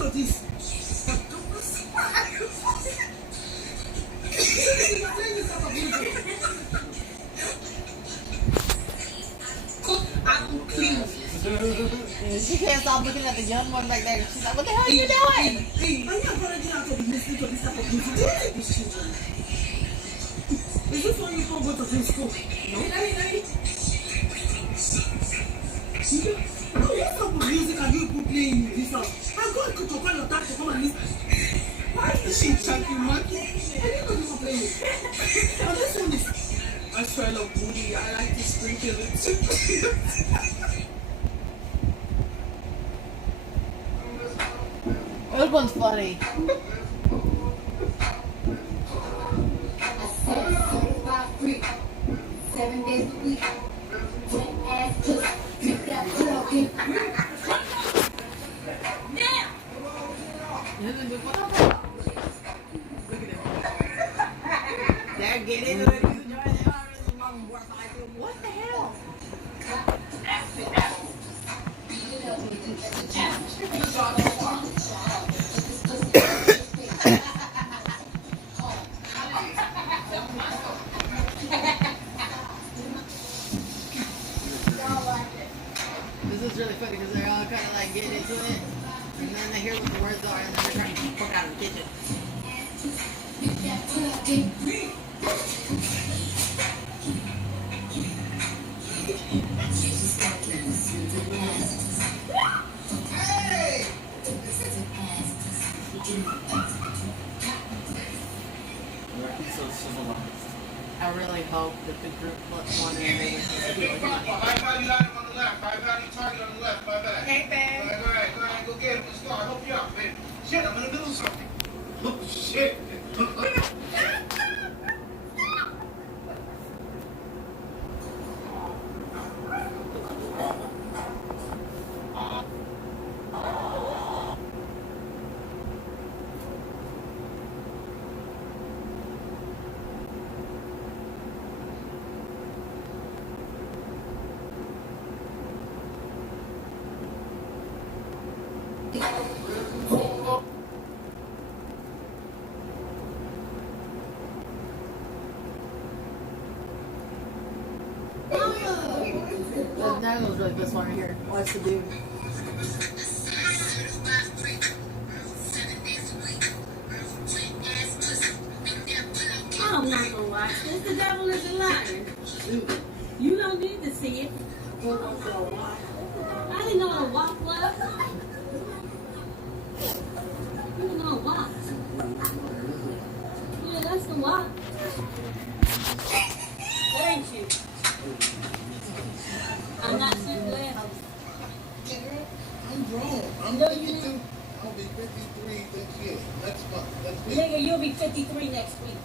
of this. She can't stop looking at the young one back there. She's like, what the hell are you doing? Hey, are you apparently out to be listening to this type of music? Do you take these children? Is this one you can't go to this school? No? What type of music are you playing in this house? I'm going to call your dad to come and listen. Why is she chatting monkey? I didn't know you were playing. But this one is... I try love booty. I like to sprinkle it. This one's funny. I said certified freak, 7 days a week, wet ass pussy, make that girl get now. They're getting into it. What the hell? This is really funny because they're all kind of like getting into it, and then they hear what the words are, and then they're trying to fuck out of the kitchen. I really hope that the group plus one and they High-value item on the left. High-value target on the left. Go ahead. Go ahead. Go get him. Let's go. I'll help you out, baby. Shit, I'm in the middle of something. Oh, shit. That was really this one right here. Watch the dude. I'm not gonna watch this. The devil is a liar. You don't need to see it. I didn't know what a walk was. You didn't know a walk. Yeah, that's the walk. Thank you. I'm not so glad. I'm grown. I'm No, 52. you didn't. I'll be 53 this year. Next month. Next week. Nigga, you'll be 53 next week.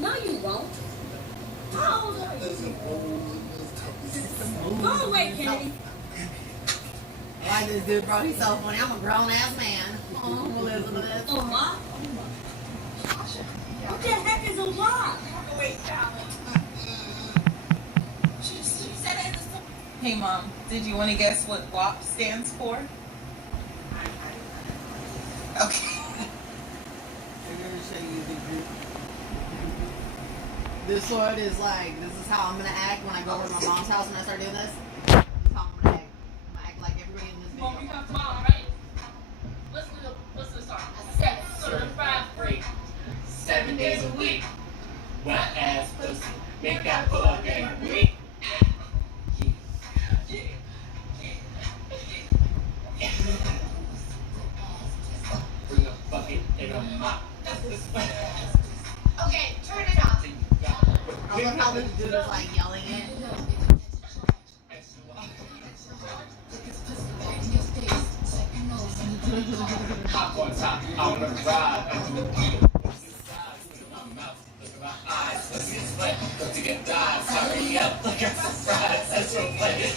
No, you won't. How old are you? Listen, Go away, Kennedy. I like this dude, bro. He's so funny. I'm a grown ass man. Oh, Elizabeth. A walk? What the heck is a walk? Hey Mom, did you want to guess what WAP stands for? Okay. This one is like, this is how I'm gonna act when I go over to my mom's house and I start doing this. This is how I'm gonna act. I'm gonna act like everybody in this Mom, you video. come tomorrow, right? Listen to the song. I said certified freak, 7 days a week. Wet ass pussy, make that fucking weak. Bring a bucket and a mop. Okay, turn it off. I love how this dude is like yelling it. Hop on top, I'm gonna ride. My eyes, let's get sweat, let's get dives. Hurry up, look at the fries. That's your play.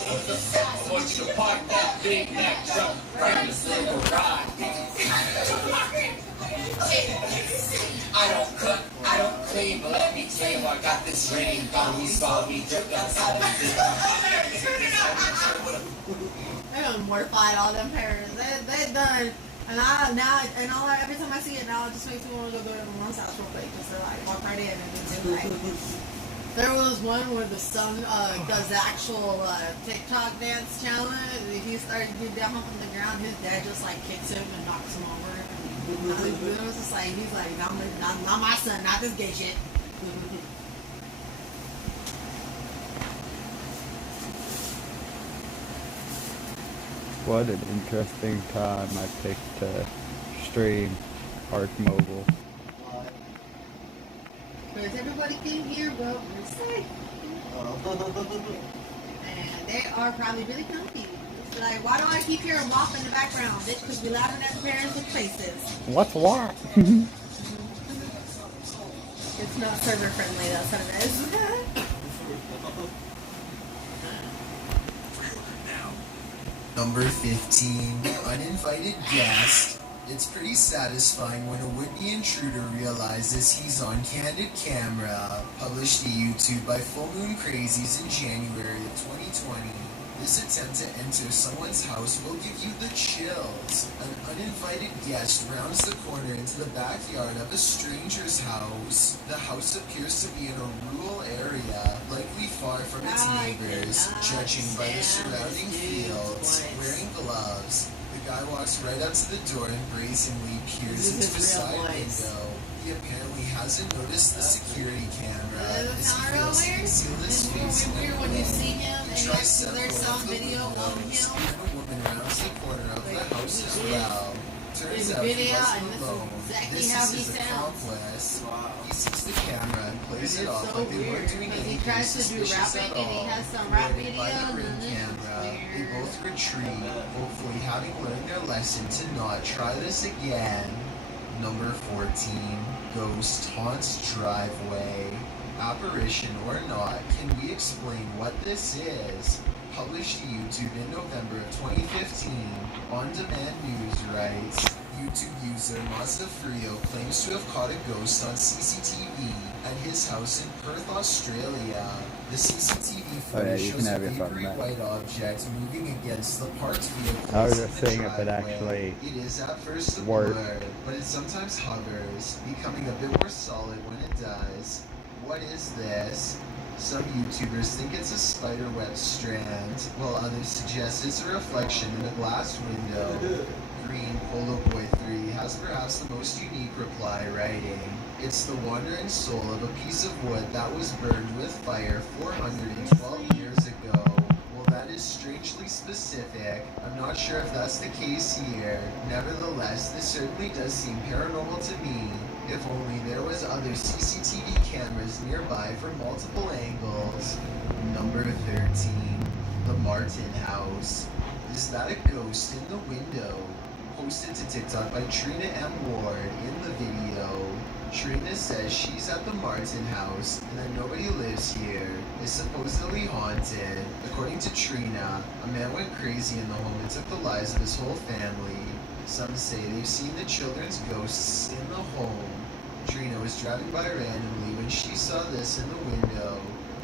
I want you to park that big Mac truck right in the silver ride. I don't cook, I don't clean, but let me tell you, I got this ring. Got me, saw me, dripped outside of this. They're gonna mortify all them parents. They done And every time I see it now, it just makes me want to go to my mom's house real quick. Just to like walk right in and do like. There was one where the son does the actual TikTok dance challenge. He started to get down on the ground. His dad just like kicks him and knocks him over. It was just like he's like, not my son, not this gay shit. What an interesting time I picked to stream Arc Mobile. Because everybody can hear, but we're safe. And they are probably really comfy. It's like, why do I keep hearing WAP in the background? Bitch, because we louder than parents with faces. What's WAP? It's not server friendly, that's what it is. Number 15, uninvited guest. It's pretty satisfying when a would-be intruder realizes he's on candid camera. Published to YouTube by Full Moon Crazies in January of 2020. This attempt to enter someone's house will give you the chills. An uninvited guest rounds the corner into the backyard of a stranger's house. The house appears to be in a rural area, likely far from its neighbors, judging by the surrounding fields. Wearing gloves, the guy walks right up to the door and brazenly peers into the side window. He apparently hasn't noticed the security camera as he fails to conceal his face in weird when you see him and he tries several there's some of the video of windows, him. and a woman rounds the corner of the house as well. Turns out he video, and wasn't this is alone. exactly This how is he his sounds. accomplice. He sees the camera and plays it off So like they weird, weren't doing because he anything tries to do suspicious rapping at and he all. has some rap Alerted by the videos ring and this is camera, they weird. both retreat, hopefully having learned their lesson to not try this again. Number 14, Ghost Haunts Driveway. Apparition or not, can we explain what this is? Published to YouTube in November of 2015, On-Demand News writes, YouTube user Mazda Frio claims to have caught a ghost on CCTV at his house in Perth, Australia. The CCTV footage you shows can a have your phone vapory back. white object moving against the parked vehicle. I was just seeing if it actually It is at first a worked. blur, but it sometimes hovers, becoming a bit more solid when it does. What is this? Some YouTubers think it's a spider web strand, while others suggest it's a reflection in a glass window. Green Polo Boy 3 has perhaps the most unique reply, writing, "It's the wandering soul of a piece of wood that was burned with fire 412 years ago." Well, that is strangely specific. I'm not sure if that's the case here. Nevertheless, this certainly does seem paranormal to me. If only there was other CCTV cameras nearby from multiple angles. Number 13, the Martin House. Is that a ghost in the window? Posted to TikTok by Trina M. Ward in the video. Trina says she's at the Martin House and that nobody lives here. It's supposedly haunted. According to Trina, a man went crazy in the home and took the lives of his whole family. Some say they've seen the children's ghosts in the home. Trina was driving by randomly when she saw this in the window.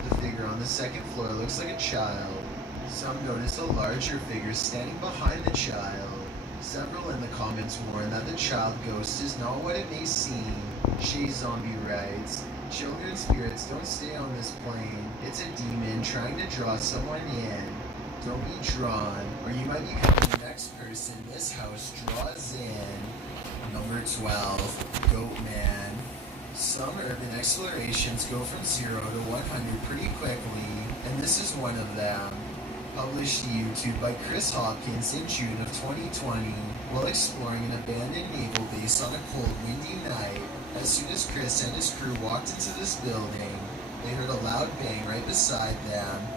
The figure on the second floor looks like a child. Some notice a larger figure standing behind the child. Several in the comments warn that the child ghost is not what it may seem. Shay Zombie writes, "Children's spirits don't stay on this plane. It's a demon trying to draw someone in. Don't be drawn, or you might become the next person this house draws in." Number 12, Goat Man. Some urban explorations go from 0 to 100 pretty quickly, and this is one of them. Published to YouTube by Chris Hopkins in June of 2020, while exploring an abandoned naval base on a cold, windy night. As soon as Chris and his crew walked into this building, they heard a loud bang right beside them.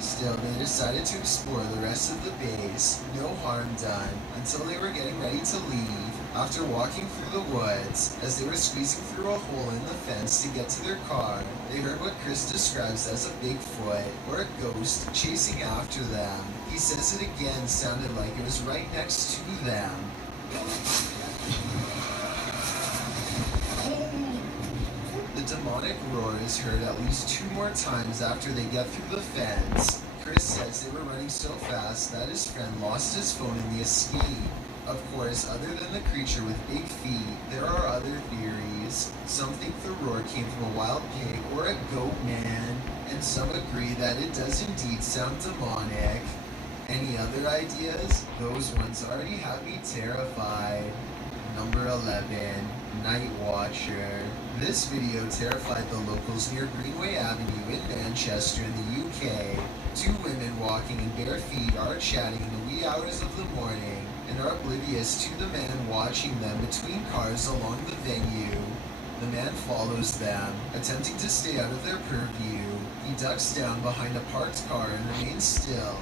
Still, they decided to explore the rest of the base, no harm done, until they were getting ready to leave. After walking through the woods, as they were squeezing through a hole in the fence to get to their car, they heard what Chris describes as a Bigfoot, or a ghost, chasing after them. He says it again sounded like it was right next to them. The demonic roar is heard at least 2 more times after they get through the fence. Chris says they were running so fast that his friend lost his phone in the escape. Of course, other than the creature with big feet, there are other theories. Some think the roar came from a wild pig or a goat man, and some agree that it does indeed sound demonic. Any other ideas? Those ones already have me terrified. Number 11, Night Watcher. This video terrified the locals near Greenway Avenue in Manchester in the UK. Two women walking in bare feet are chatting in the wee hours of the morning and are oblivious to the man watching them between cars along the venue. The man follows them, attempting to stay out of their purview. He ducks down behind a parked car and remains still.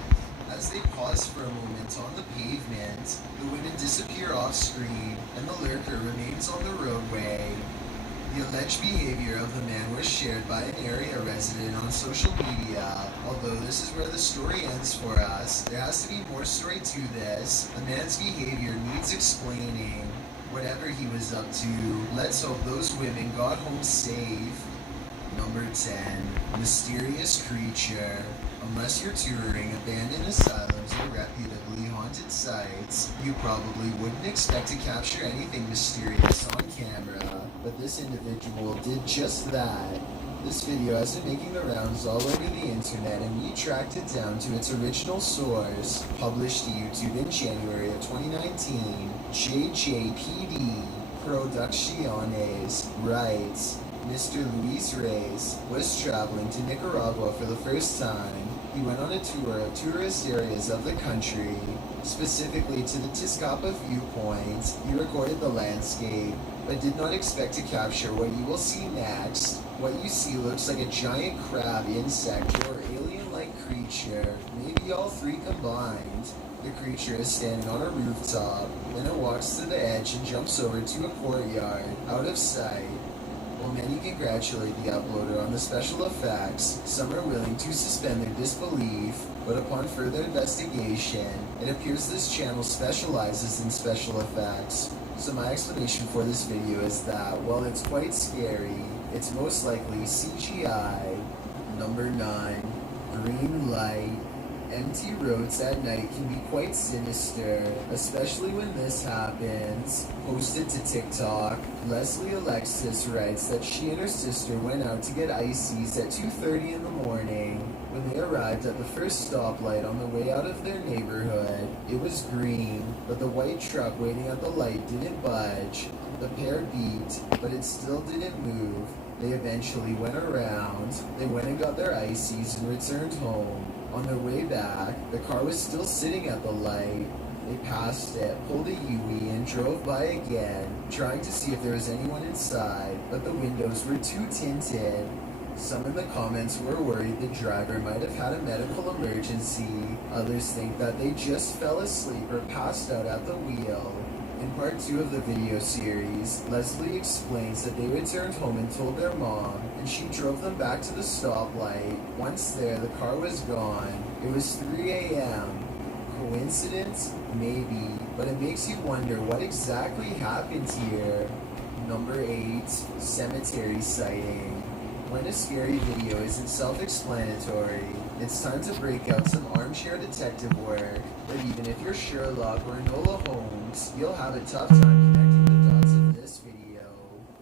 As they pause for a moment on the pavement, the women disappear off screen and the lurker remains on the roadway. The alleged behavior of the man was shared by an area resident on social media. Although this is where the story ends for us, there has to be more story to this. The man's behavior needs explaining. Whatever he was up to, let's hope those women got home safe. Number 10, Mysterious Creature. Unless you're touring abandoned asylums or reputably haunted sites, you probably wouldn't expect to capture anything mysterious on camera, but this individual did just that. This video has been making the rounds all over the internet, and we tracked it down to its original source. Published to YouTube in January of 2019, JJPD Producciones writes, Mr. Luis Reyes was traveling to Nicaragua for the first time. He went on a tour of tourist areas of the country, specifically to the Tizcapa viewpoint. He recorded the landscape, but did not expect to capture what you will see next. What you see looks like a giant crab, insect, or alien-like creature, maybe all three combined. The creature is standing on a rooftop, then it walks to the edge and jumps over to a courtyard, out of sight. While many congratulate the uploader on the special effects, some are willing to suspend their disbelief, but upon further investigation, it appears this channel specializes in special effects. So my explanation for this video is that, while it's quite scary, it's most likely CGI. Number 9, Green Light. Empty roads at night can be quite sinister, especially when this happens. Posted to TikTok, Leslie Alexis writes that she and her sister went out to get ices at 2:30 in the morning. When they arrived at the first stoplight on the way out of their neighborhood, it was green, but the white truck waiting at the light didn't budge. The pair beeped, but it still didn't move. They eventually went around. They went and got their ices and returned home. On their way back, the car was still sitting at the light. They passed it, pulled a U-turn, and drove by again, trying to see if there was anyone inside, but the windows were too tinted. Some in the comments were worried the driver might have had a medical emergency. Others think that they just fell asleep or passed out at the wheel. In part 2 of the video series, Leslie explains that they returned home and told their mom, and she drove them back to the stoplight. Once there, the car was gone. It was 3 a.m. Coincidence? Maybe, but it makes you wonder what exactly happened here. Number 8, Cemetery Sighting. When a scary video isn't self-explanatory, it's time to break out some armchair detective work. But even if you're Sherlock or Enola Holmes, you'll have a tough time connecting the dots of this video.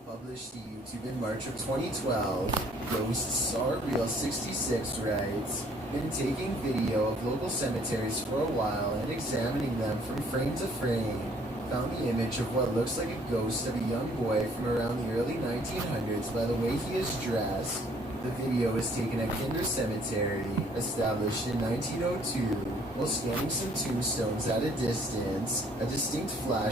Published to YouTube in March of 2012, Ghosts Are Real 66 writes, been taking video of local cemeteries for a while and examining them from frame to frame. Found the image of what looks like a ghost of a young boy from around the early 1900s by the way he is dressed. The video was taken at Kinder Cemetery, established in 1902. While scanning some tombstones at a distance, a distinct flash